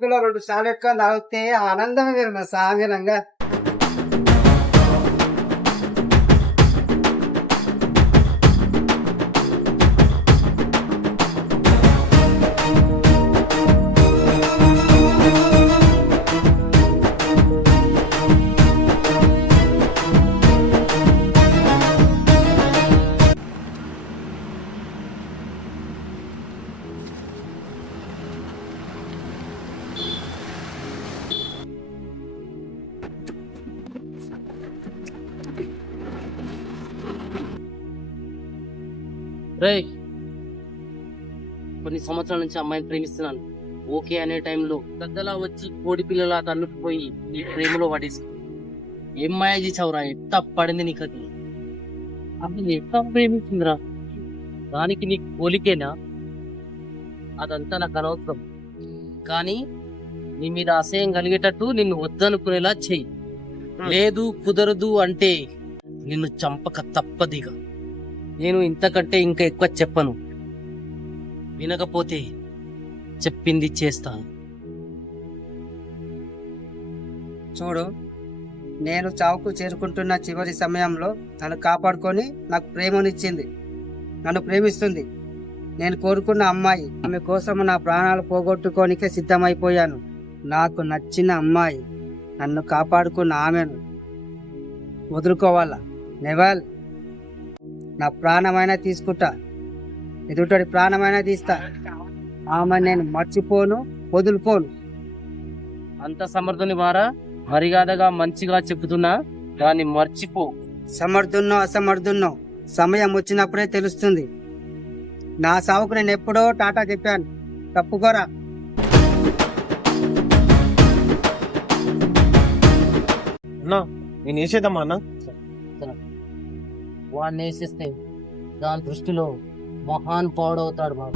మూతిలో 2 సార్లు ఎట్టుకొని తాగితే ఆనందం వేరు నా సాగనంగా. రేయ్, కొన్ని సంవత్సరాల నుంచి అమ్మాయిని ప్రేమిస్తున్నాను. ఓకే అనే టైంలో పెద్దలా వచ్చి కోడి పిల్లలా తన్నుకుపోయి నీ ప్రేమలో పడేసి ఏం మాయ చేసావురా? ఎట్ట పడింది నీకు అది? అది ఎట్లా ప్రేమించిందిరా? దానికి నీకు పోలికేనా? అదంతా నాకు అనవసరం. కానీ నీ మీద అసహ్యం కలిగేటట్టు నిన్ను వద్దనుకునేలా చెయ్యి. లేదు కుదరదు అంటే నిన్ను చంపక తప్పదిగా. నేను ఇంతకంటే ఇంకా ఎక్కువ చెప్పను. వినకపోతే చెప్పింది చేస్తాను. చూడు, నేను చావుకు చేరుకుంటున్న చివరి సమయంలో నన్ను కాపాడుకొని నాకు ప్రేమనిచ్చింది, నన్ను ప్రేమిస్తుంది. నేను కోరుకున్న అమ్మాయి. ఆమె కోసం నా ప్రాణాలు పోగొట్టుకోనికే సిద్ధమైపోయాను. నాకు నచ్చిన అమ్మాయి, నన్ను కాపాడుకున్న ఆమెను వదులుకోవాలా? నెవల్. నా ప్రాణమైనా తీసుకుంటా, ఎదుటోడి ప్రాణమైనా తీస్తా. ఆమె నేను మర్చిపోను, వదులుకోను. అంత సమర్థుని వారా? మర్యాదగా మంచిగా చెబుతున్నా, దాన్ని మర్చిపో. సమర్థున్నో అసమర్థున్నో సమయం వచ్చినప్పుడే తెలుస్తుంది. నా సావుకు నేను ఎప్పుడో టాటా చెప్పాను, తప్పుకోరా. అన్నా నేను వేసేద్దామా అన్న? వాడిని వేసేస్తే దాని దృష్టిలో మహాన్ పాడవుతాడు బాబు.